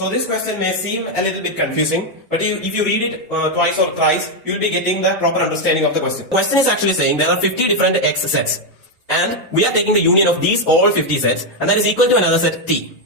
So this question may seem a little bit confusing, but if you read it twice or thrice, you will be getting the proper understanding of the question. The question is actually saying there are 50 different X sets, and we are taking the union of these all 50 sets, and that is equal to another set T.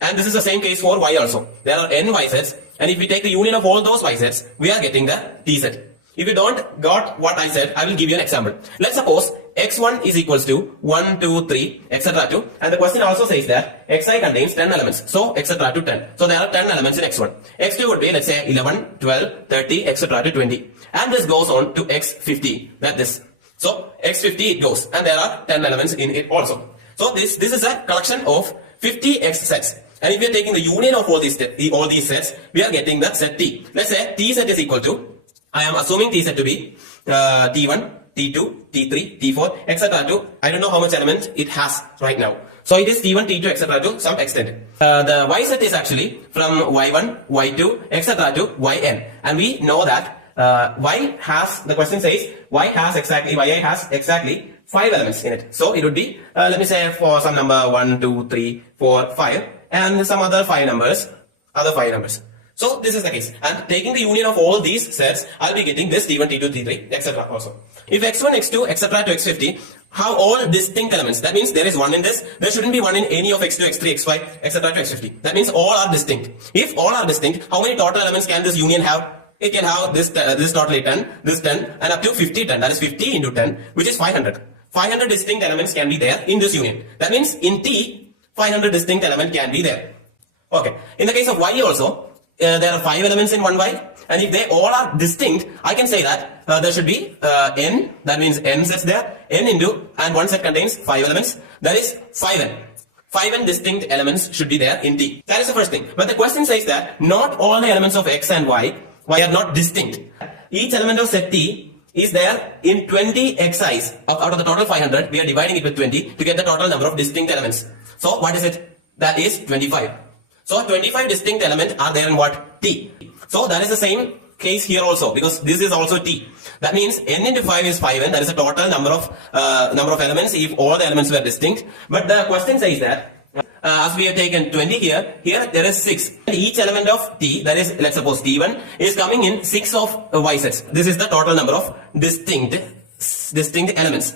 And this is the same case for Y also. There are n Y sets, and if we take the union of all those Y sets, we are getting the T set. If you don't got what I said, I will give you an example. Let's suppose x1 is equals to 1, 2, 3, etc. to, and the question also says that xi contains 10 elements, so etc. to 10. So there are 10 elements in x1. x2 would be, let's say, 11, 12, 30, etc. to 20. And this goes on to x50, that this. So x50 it goes, and there are 10 elements in it also. So this is a collection of 50 x sets. And if we are taking the union of all these sets, we are getting the set T. Let's say T set is equal to, I am assuming T set to be T1, T2, T3, T4, etc. to, I don't know how much element it has right now. So it is T1, T2, etc. to some extent. The Y set is actually from Y1, Y2, etc. to Yn. And we know that Y has, the question says, Y has exactly 5 elements in it. So it would be, let me say for some number 1, 2, 3, 4, 5, and some other 5 numbers, So this is the case. And taking the union of all these sets, I'll be getting this T1, T2, T3, etc. also. If x1, x2, etc. to x50 have all distinct elements, that means there is 1 in this, there shouldn't be 1 in any of x2, x3, x5, etc. to x50. That means all are distinct. If all are distinct, how many total elements can this union have? It can have this totally 10, this 10, and up to 50 10. That is 50 into 10, which is 500. 500 distinct elements can be there in this union. That means in T, 500 distinct element can be there. Okay. In the case of Y also, there are 5 elements in one Y, and if they all are distinct, I can say that there should be n, that means n sets there, n into, and one set contains 5 elements, that is 5n. 5n distinct elements should be there in T. That is the first thing. But the question says that not all the elements of X and Y are not distinct. Each element of set T is there in 20 Xi's. Out of the total 500, we are dividing it with 20 to get the total number of distinct elements. So what is it? That is 25. So 25 distinct elements are there in what? T. So that is the same case here also, because this is also T. That means n into 5 is 5n. That is the total number of elements if all the elements were distinct. But the question says that as we have taken 20 here there is 6. And each element of T, that is, let's suppose T1, is coming in 6 of Y sets. This is the total number of distinct elements.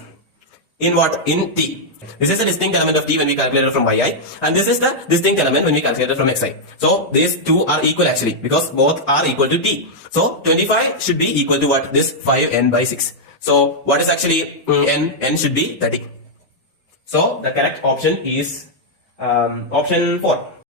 In what? In T. This is the distinct element of T when we calculated from Yi, and this is the distinct element when we calculated from Xi. So these two are equal actually, because both are equal to T. So 25 should be equal to what? This 5n by 6. So what is actually n? N should be 30. So the correct option is option 4.